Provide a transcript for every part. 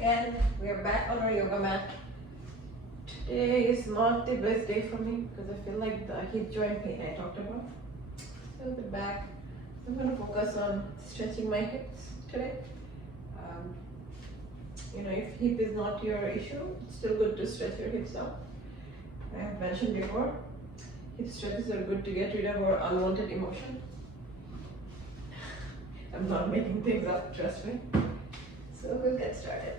again. We are back on our yoga mat. Today is not the best day for me because I feel like the hip joint pain I talked about. So the back. I'm going to focus on stretching my hips today. If hip is not your issue, it's still good to stretch your hips out. I have mentioned before, hip stretches are good to get rid of our unwanted emotion. I'm not making things up, trust me. So we'll get started.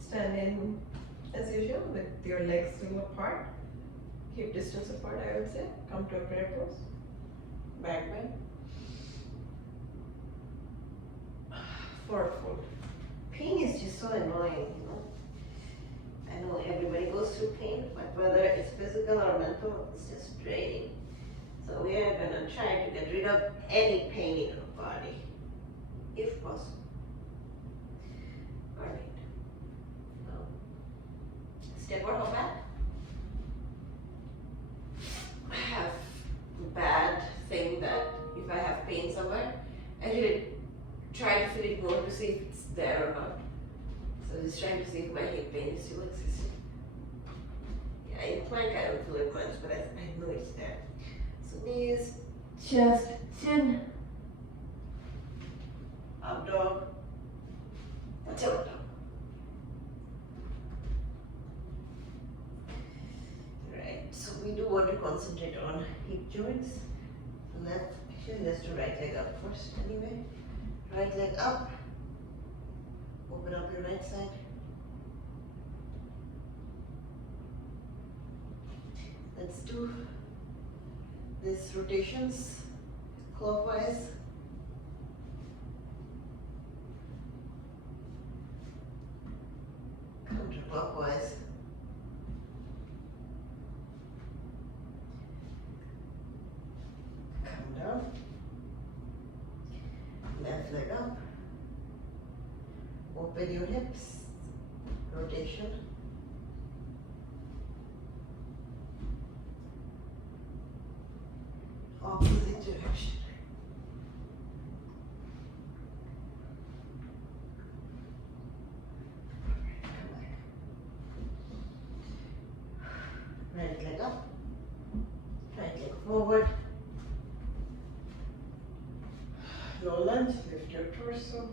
Stand in as usual with your legs still apart, hip distance apart, I would say. Come to a prayer pose, back bend, forward fold. Pain is just so annoying, I know everybody goes through pain, but whether it's physical or mental, it's just draining. So we are going to try to get rid of any pain in our body, if possible. All right. Step or hop back. I have a bad thing that if I have pain somewhere, I should try to feel it more to see if it's there or not. So just trying to see if my hip pain is still existing. Yeah, in plank I don't feel it much, but I know it's there. So knees, chest, chin, up dog, tilt dog. Right, so we do want to concentrate on hip joints. Left, actually let's do right leg up first anyway. Right leg up. Open up your right side. Let's do these rotations clockwise. Counterclockwise. Come down. Left leg up. Open your hips, rotation. Opposite direction. Come back. Right leg up, right leg forward. Low lunge, lift your torso.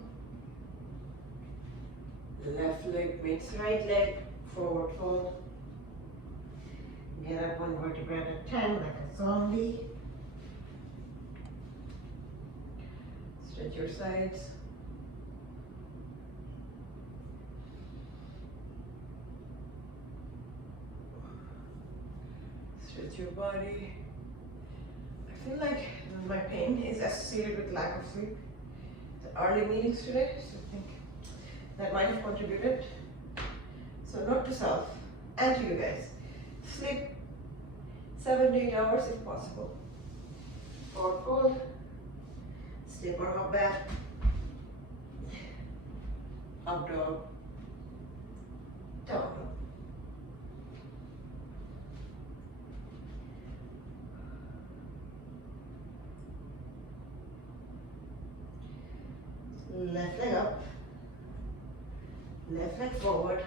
Left leg meets right leg, forward fold. Get up one vertebra at a time like a zombie. Stretch your sides. Stretch your body. I feel like my pain is associated with lack of sleep. The early meetings today, so I think that might have contributed. So note to self and to you guys, sleep 7 to 8 hours if possible. Forward fold, step or hop back, up dog, down dog. Left leg up. Left leg forward,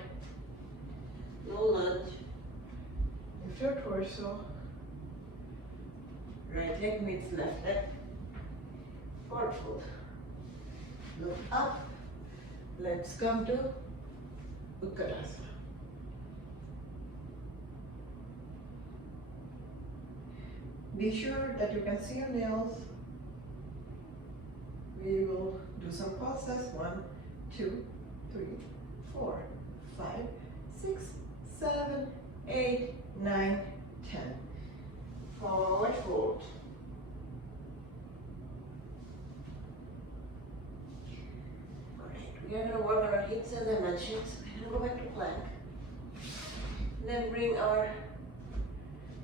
low lunge, lift your torso, right leg meets left leg, forward fold, look up, let's come to Uttanasana. Be sure that you can see your nails. We will do some pulses, 1, 2, 3, 4, 5, 6, 7, 8, 9, 10. Forward fold. Alright, we are going to work on our hips as I mentioned. So we're going to go back to plank. Then bring our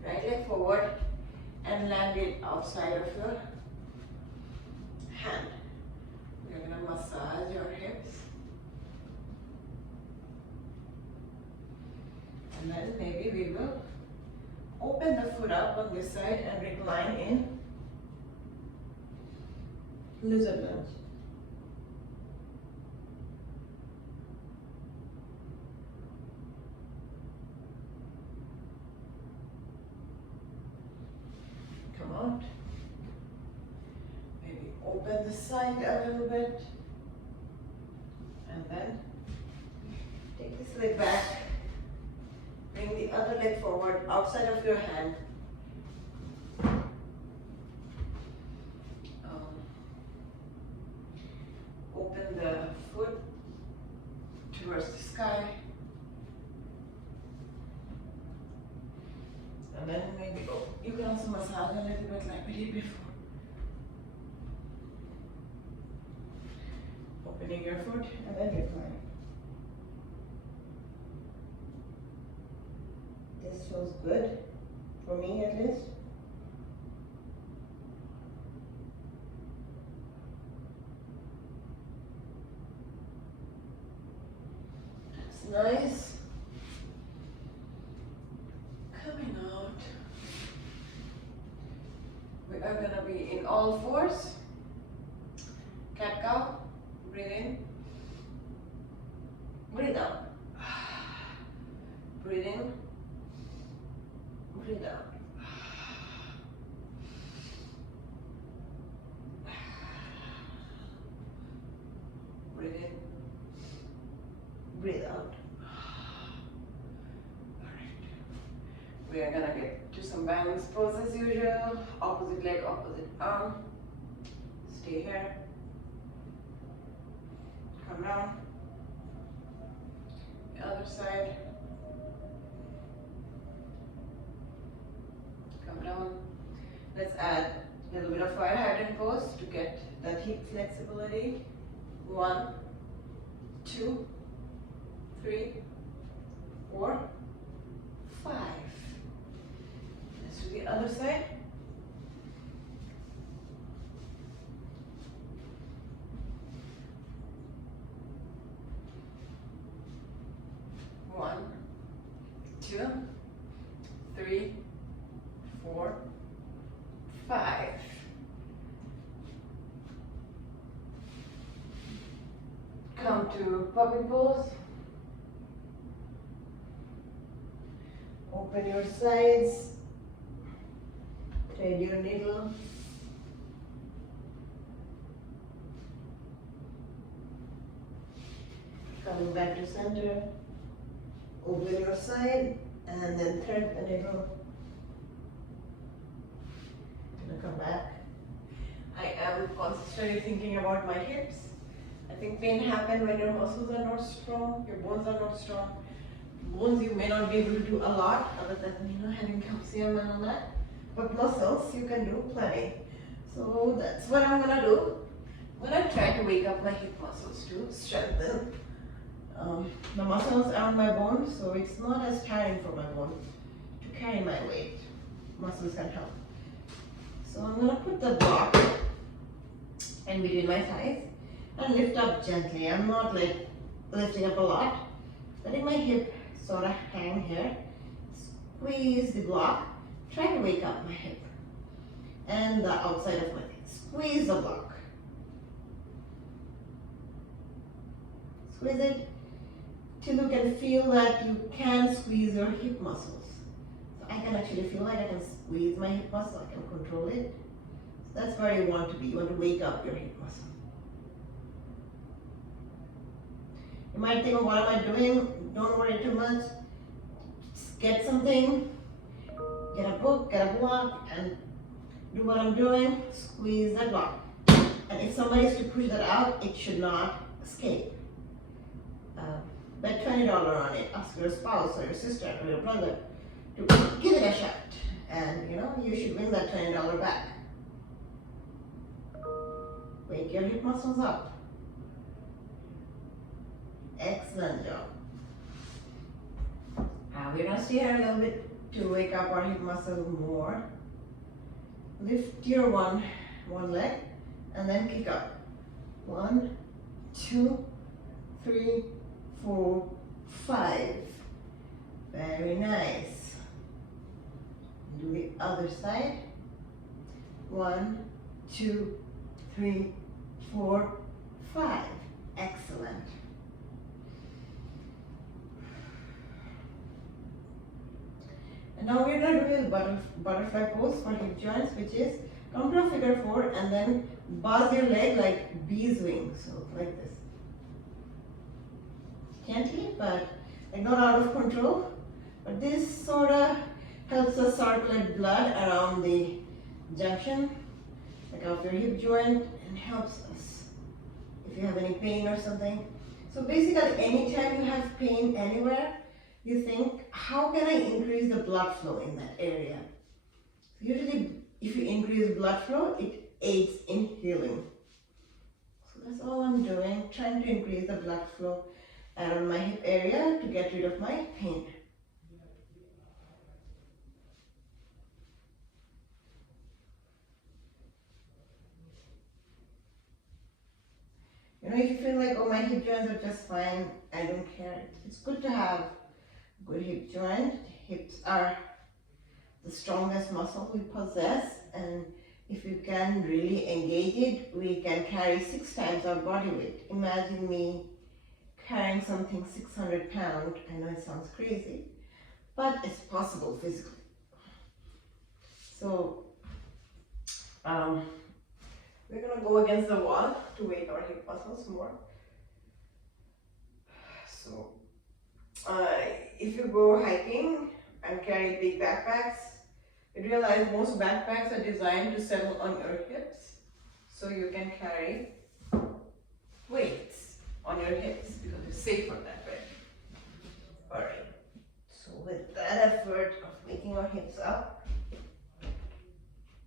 right leg forward and land it outside of your hand. We're going to massage your hips. And then maybe we will open the foot up on this side and recline in lizard lunge. Come out. Maybe open the side a little bit. And then take this leg back. Bring the other leg forward outside of your hand. Open the foot towards the sky. And then maybe you can also massage a little bit like we did before. Opening your foot and then recline. This feels good, for me at least. That's nice. Coming out. We are gonna be in all fours. Cat cow. Breathe in. Breathe out. Breathe in. Breathe out. Breathe in. Breathe out. Alright. We are gonna get to some balance pose as usual. Opposite leg, opposite arm. Stay here. Come down. The other side. Come down. Let's add a little bit of fire hydrant pose to get that hip flexibility. 1, 2, 3, 4, 5. Let's do the other side. One, 2, 3, 4, 5. Come to puppy pose. Open your sides. Thread your needle. Coming back to center. Open your side and then thread the needle. Gonna come back. I am constantly thinking about my hips. I think pain happens when your muscles are not strong, your bones are not strong. Bones you may not be able to do a lot other than having calcium and all that. But muscles you can do plenty. So that's what I'm gonna do. I'm gonna try to wake up my hip muscles to strengthen the muscles around my bones, so it's not as tiring for my bones to carry my weight. Muscles can help. So I'm gonna put the block in between my thighs and lift up gently. I'm not like lifting up a lot, letting my hip sort of hang here. Squeeze the block. Try to wake up my hip and the outside of my thigh. Squeeze the block. Squeeze it till you can feel that you can squeeze your hip muscles. So I can actually feel like I can squeeze my hip muscle. I can control it. So that's where you want to be. You want to wake up your hip muscle. You might think, what am I doing? Don't worry too much. Just get something. Get a book, get a block, and do what I'm doing. Squeeze that block. And if somebody is to push that out, it should not escape. Bet $20 on it. Ask your spouse or your sister or your brother to give it a shot. And you should win that $20 back. Wake your hip muscles up. Excellent job. Now we're gonna stay here a little bit to wake up our hip muscle more. Lift your one leg and then kick up. 1, 2, 3, 4, 5. Very nice. Do the other side. 1, 2, 3, 4, 5. Excellent. And now we're going to do this butterfly pose for hip joints, which is come to a figure 4 and then buzz your leg like bee's wings, so like this. Gently, but like not out of control. But this sort of helps us circulate blood around the junction, like of your hip joint, and helps us if you have any pain or something. So basically, anytime you have pain anywhere, you think, how can I increase the blood flow in that area? Usually, if you increase blood flow, it aids in healing. So that's all I'm doing, trying to increase the blood flow around my hip area to get rid of my pain. You know, if you feel like, oh, my hip joints are just fine, I don't care. It's good to have good hip joint. Hips are the strongest muscle we possess, and if you can really engage it, we can carry 6 times our body weight. Imagine me carrying something 600 pounds. I know it sounds crazy, but it's possible physically. So we're gonna go against the wall to weight our hip muscles more. So if you go hiking and carry big backpacks, you realize most backpacks are designed to settle on your hips, so you can carry weights on your hips because it's safer that way. Alright, so with that effort of making our hips up,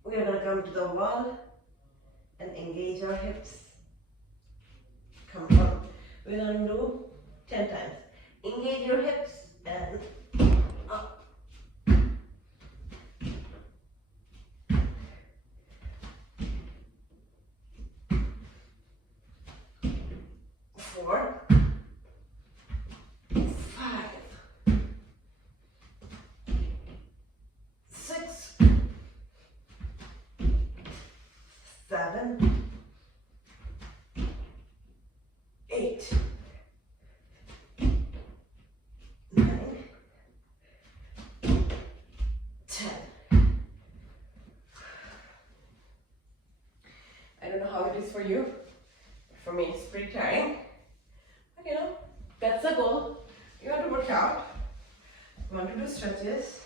we are going to come to the wall and engage our hips. Come on, we're going to do 10 times. Engage your hips and up. 4, 5, 6, 7, 8, 9, 10. I don't know how it is for you. For me, it's pretty tiring. But you know, that's the goal. You want to work out. You want to do stretches.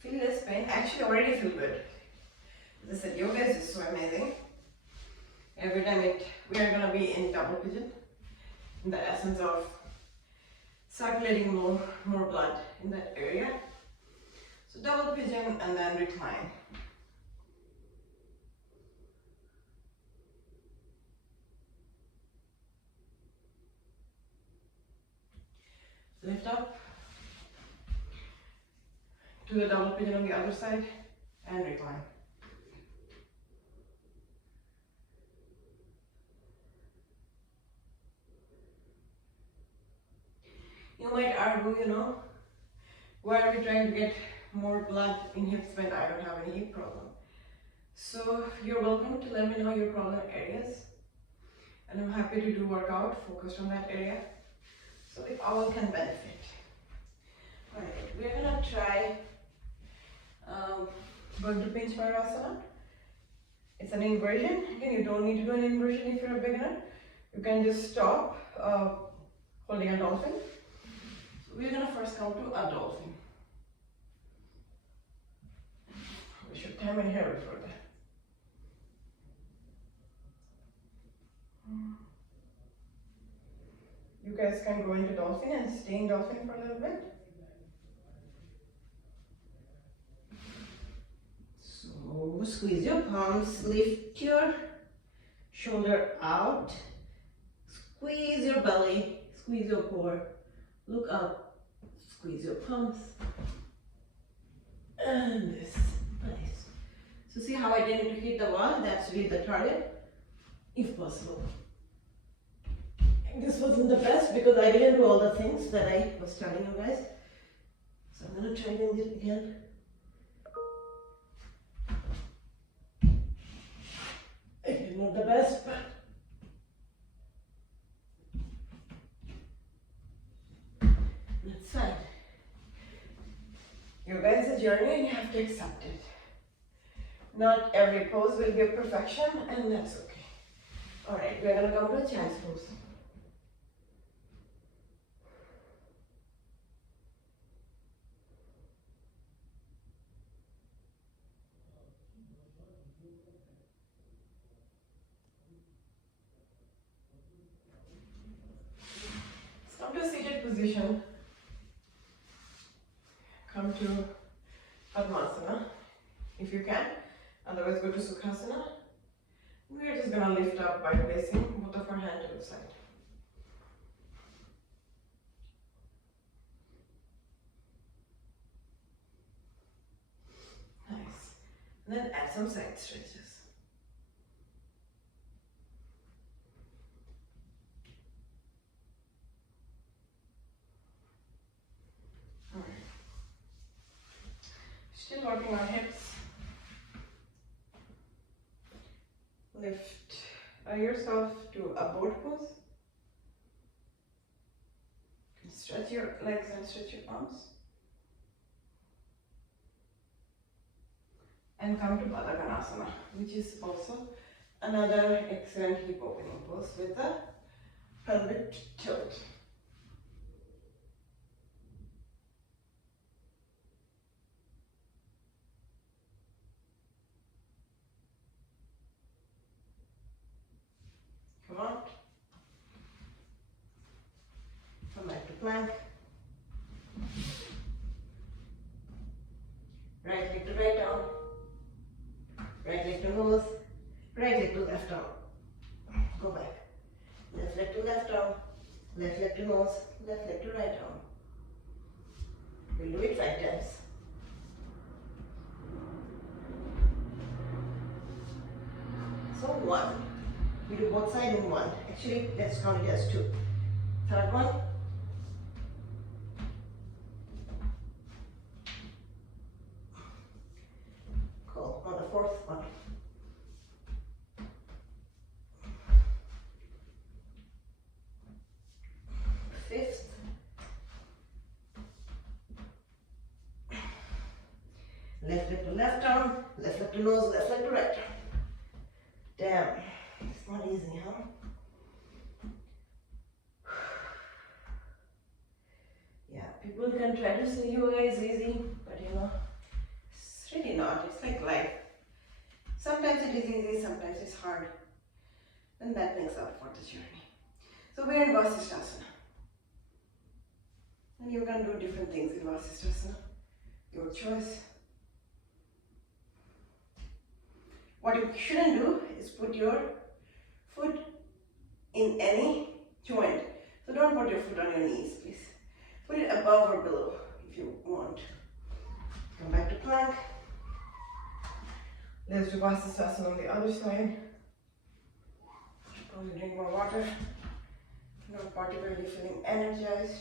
Feel less pain. Actually, already feel good. As I said, yoga is just so amazing. Every time we are going to be in double pigeon. In the essence of circulating more blood in that area. So double pigeon and then recline. Lift up, do the double pigeon on the other side, and recline. You might argue, you know, why are we trying to get more blood in hips when I don't have any hip problem? So you're welcome to let me know your problem areas, and I'm happy to do workout focused on that area, so we all can benefit. Alright, we're gonna try going to pinch Virasana. It's an inversion. Again, you don't need to do an inversion if you're a beginner. You can just stop holding a dolphin. So we're gonna first come to a dolphin. We should time in here before that. You guys can go into dolphin and stay in dolphin for a little bit. So squeeze your palms, lift your shoulder out, squeeze your belly, squeeze your core, look up, squeeze your palms, and this, nice. So see how I didn't hit the wall? That's really the target, if possible. This wasn't the best because I didn't do all the things that I was telling you guys. So I'm going to try doing it again. Again, not the best, but journey and you have to accept it. Not every pose will be a perfection, and that's okay. Alright, we're gonna come to a child's pose. Come to a seated position. Come to Padmasana if you can. Otherwise, go to Sukhasana. We're just gonna lift up by placing both of our hands to the side. Nice. And then add some side stretches. Still working on hips. Lift yourself to a boat pose. Stretch your legs and stretch your arms. And come to Baddha Konasana, which is also another excellent hip opening pose with the pelvic tilt. Come on. Come back to plank. Right leg to right arm. Right leg to nose. Right leg to left arm. Go back. Left leg to left arm. Left leg to nose. Left leg to right arm. We'll do it 5 times. So 1. We do both sides in 1. Actually, let's count it as 2. Third one. Cool. On the 4th one. Fifth. Left leg to left arm, left leg to nose, left leg to right arm. Damn, it's not easy, huh? Yeah, people can try to say yoga is easy, but you know, it's really not. It's like life. Sometimes it is easy, sometimes it's hard. And that makes up for the journey. So we're in Vasishthasana. And you can do different things in Vasishthasana. Your choice. What you shouldn't do is put your foot in any joint. So don't put your foot on your knees, please. Put it above or below if you want. Come back to plank. Let's do Vasisthasana on the other side. Probably drink more water. Not particularly feeling energized.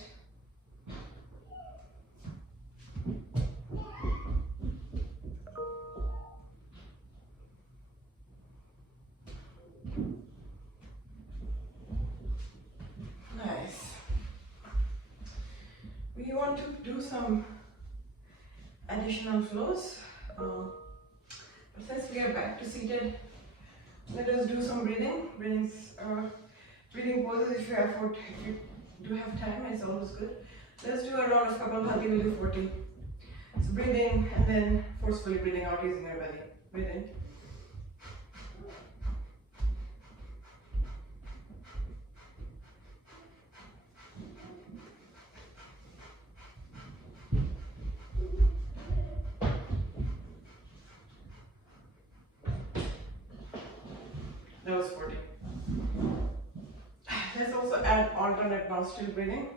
Nice. We want to do some additional flows. But since we are back to seated, let us do some breathing. Breathing poses if you do have time, it's always good. Let's do a round of Kapalbhati, we'll do 40. So breathe in and then forcefully breathing out using your belly. Breathe in. That was 40. Let's also add alternate nostril breathing.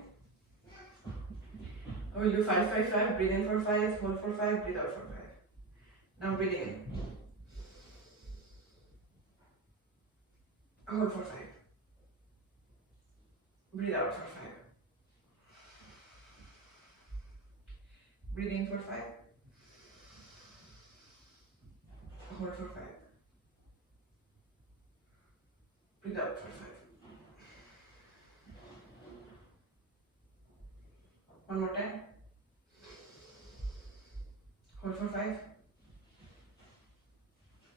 We'll do 5-5-5, breathe in for 5, hold for 5, breathe out for 5. Now breathe in. Hold for 5. Breathe out for 5. Breathe in for 5. Hold for 5. Breathe out for 5. One more time. Hold for 5.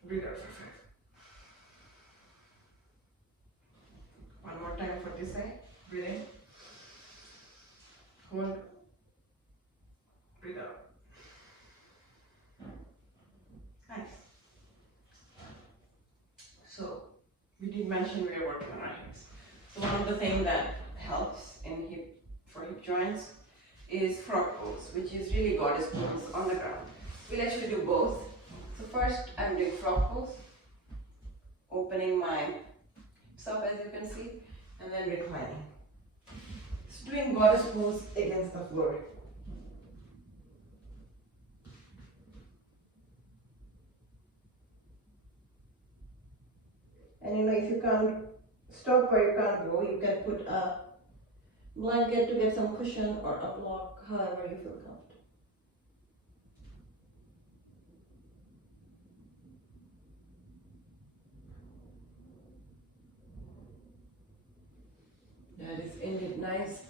Breathe out for 5. One more time for this side. Breathe in. Hold. Breathe out. Nice. So we did mention we are working on our hips. So one of the things that helps in for hip joints is frog pose, which is really goddess pose on the ground. We'll actually do both. So first I'm doing frog pose, opening my hips up as you can see, and then reclining. So doing goddess pose against the floor. And if you can't stop where you can't go, you can put a blanket to get some cushion or a block, however you feel comfortable. That is indeed nice.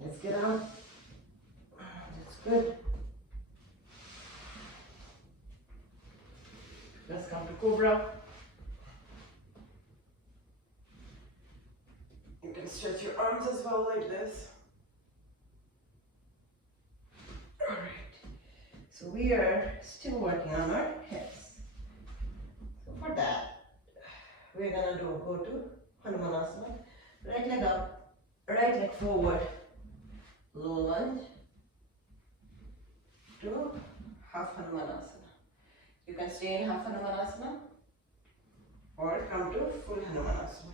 Let's get out. That's good. Let's come to Cobra. You can stretch your arms as well like this. Alright. So we are still working on our hips. So for that, we're gonna go to Hanumanasana. Right leg up, right leg forward, low lunge to half Hanumanasana. You can stay in half Hanumanasana or come to full Hanumanasana.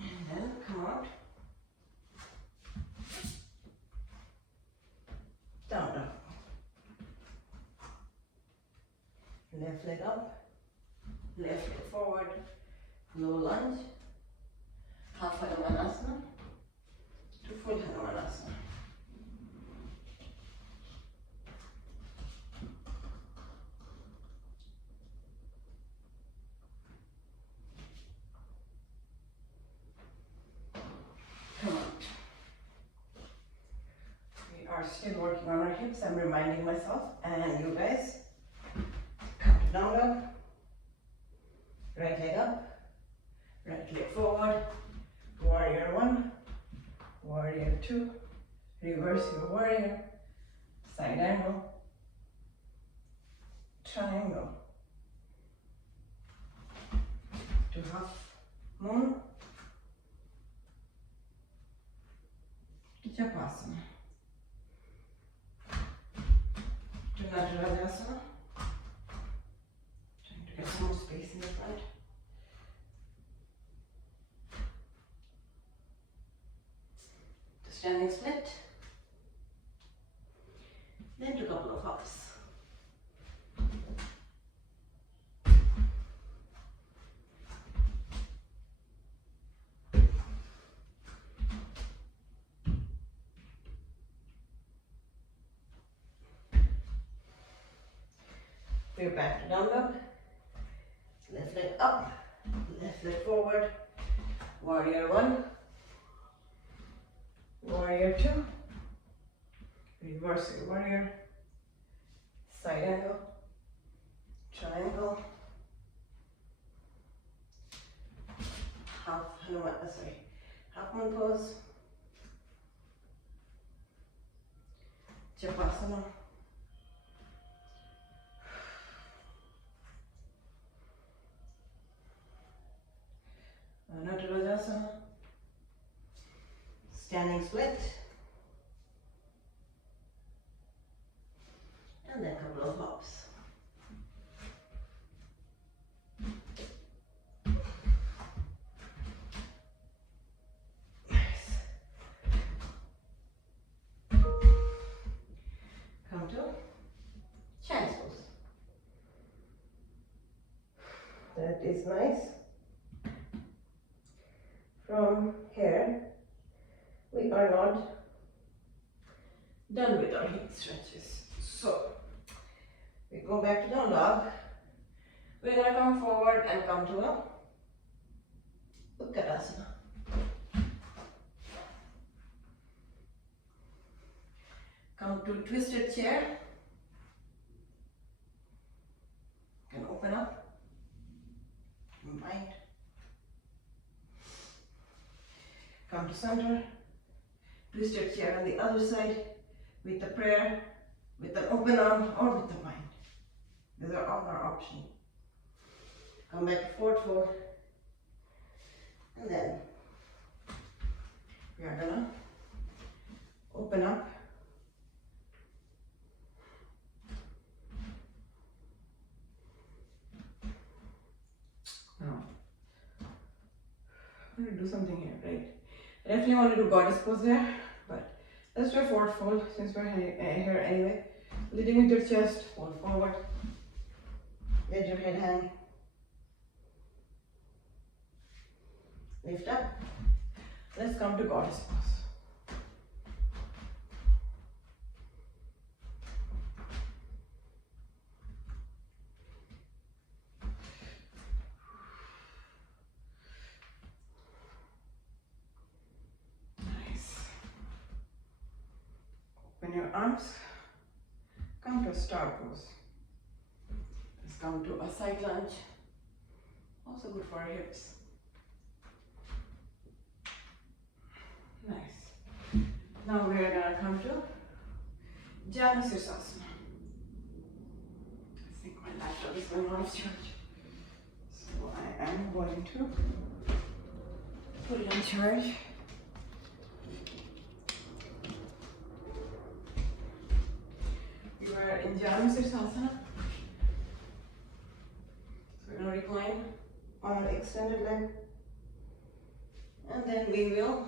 And then come out. Down dog. Left leg up, left leg forward, low lunge, half Hanumanasana to full Hanumanasana. Come on. We are still working on our hips. I'm reminding myself and you guys. Come to down dog. Right leg up, right leg forward, warrior 1, warrior 2, reverse your warrior, side angle, triangle, to half moon, Japasana, to Natarajasana. Get some more space in the front. The standing split. Then do a couple of hops. We're back to down dog. Left leg up, left leg forward, warrior 1, warrior 2, reverse your warrior, side angle, triangle, half moon pose, Japasana. Natarajasana, standing split, and then a couple of hops. Nice. Come to child's pose. That is nice. From here, we are not done with our hip stretches. So, We go back to down dog. We're gonna come forward and come to a Uttanasana. Come to twisted chair. Can open up. Mind. Come to center. Twisted chair on the other side with the prayer, with an open arm or with the mind. These are all our options. Come back to forward fold. And then we are gonna open up. Now, I'm gonna do something here, right? I definitely want to do goddess pose there, but let's do a forward fold since we're here anyway. Leading with your chest, fold forward. Let your head hang. Lift up. Let's come to goddess pose. Nice. Open your arms. Come to a star pose. Let's come to a side lunge. Also good for our hips. Nice. Now we are gonna come to Janusirasana. I think my laptop is going on charge. So I am going to put it on charge. We were in Janusirasana. So we're gonna recline on an extended leg. And then we will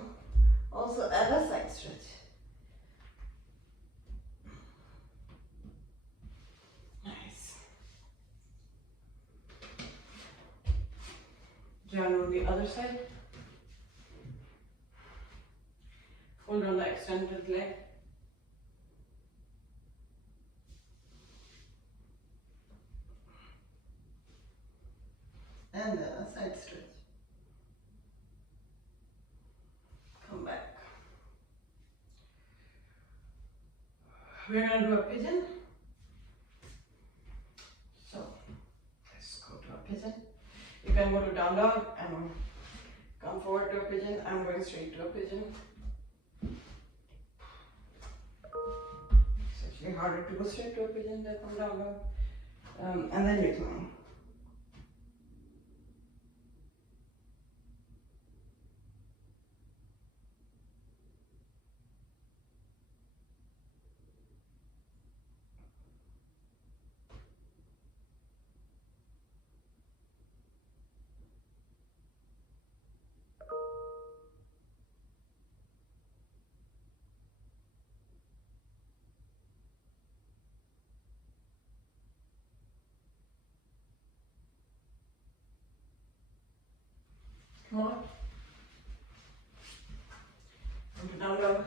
also add a side stretch. Nice. Janu on the other side. Fold on the extended leg. And then a side stretch. Come back. We're gonna do a pigeon. So let's go to a pigeon. You can go to down dog and come forward to a pigeon. I'm going straight to a pigeon. It's actually harder to go straight to a pigeon than from down dog. And then recline. Come on. Come to down dog.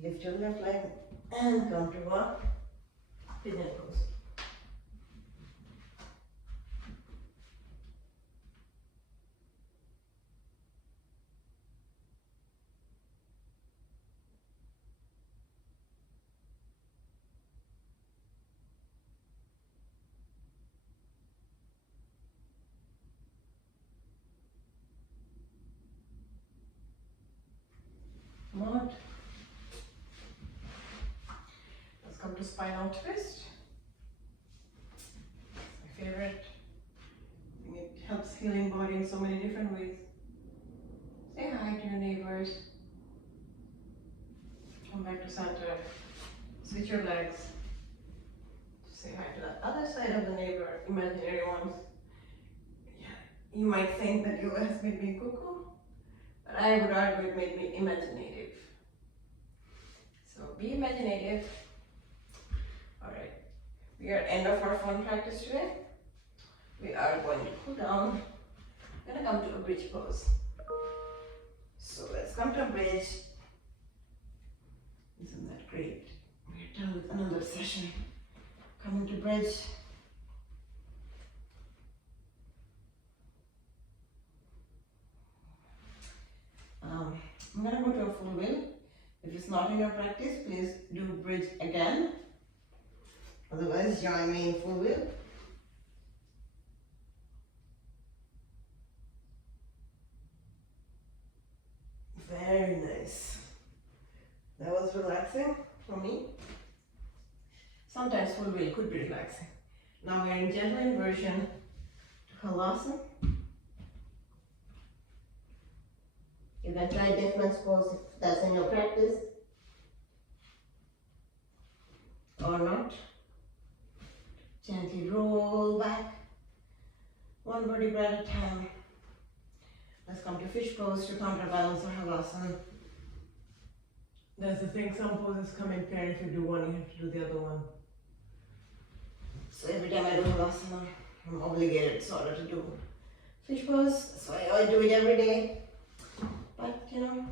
Lift your left leg and come to a pigeon pose. Come on. Let's come to spinal twist. My favorite. I think it helps healing body in so many different ways. Say hi to your neighbors. Come back to center. Switch your legs. Say hi to the other side of the neighbor, imaginary ones. Yeah, you might think that US made me cuckoo, but I would argue it made me imaginative. So be imaginative. Alright, we are at end of our fun practice today. We are going to cool down. We're gonna come to a bridge pose. So let's come to a bridge. Isn't that great? We're done with another session. Coming to bridge. I'm gonna go to a full wheel. If it's not in your practice, please do bridge again. Otherwise, join me in full wheel. Very nice. That was relaxing for me. Sometimes full wheel could be relaxing. Now we're in gentle inversion to Halasana. You can try different poses if that's in your practice or not. Gently roll back, one vertebra at a time. Let's come to fish pose to counterbalance or Halasana. That's the thing, some poses come in pair. If you do one, you have to do the other one. So every time I do Halasana, I'm obligated sort of to do fish pose. So I do it every day. But you know,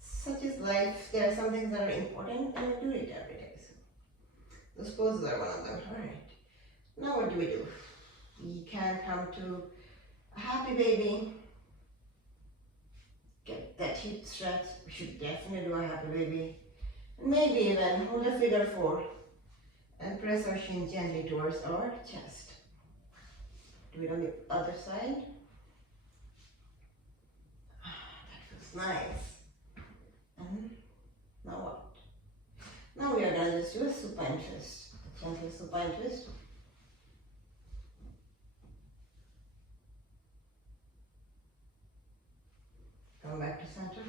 such is life. There are some things that are important and I do it every day. So those poses are one of them. Alright. Now what do? We can come to a happy baby. Get that hip stretch. We should definitely do a happy baby. Maybe even hold a figure four and press our shin gently towards our chest. Do it on the other side. Nice. And now what? Now we are going to just do a supine twist. A gentle supine twist. Come back to center.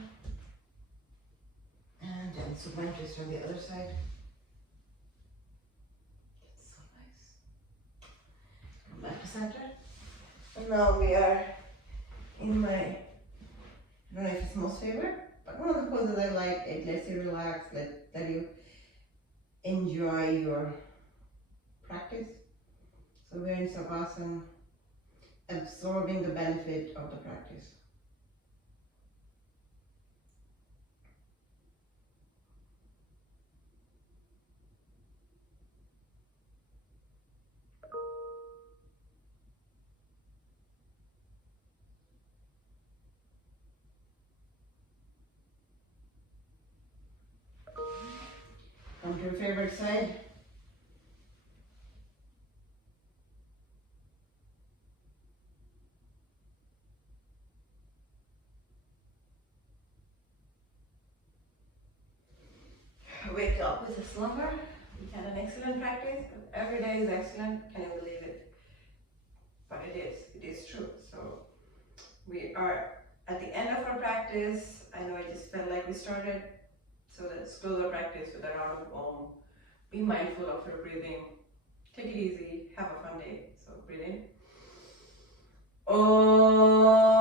And then supine twist on the other side. That's so nice. Come back to center. And now we are in my, I don't know if it's most favorite, but one of the poses I like. It lets you relax, let you enjoy your practice. So we're in Savasana, absorbing the benefit of the practice. Come to your favorite side. Wake up with a slumber. We had an excellent practice. Every day is excellent. Can you believe it? But it is true. So we are at the end of our practice. I know I just felt like we started. So let's close our practice with a round of Om. Be mindful of your breathing. Take it easy. Have a fun day. So breathe in. Om.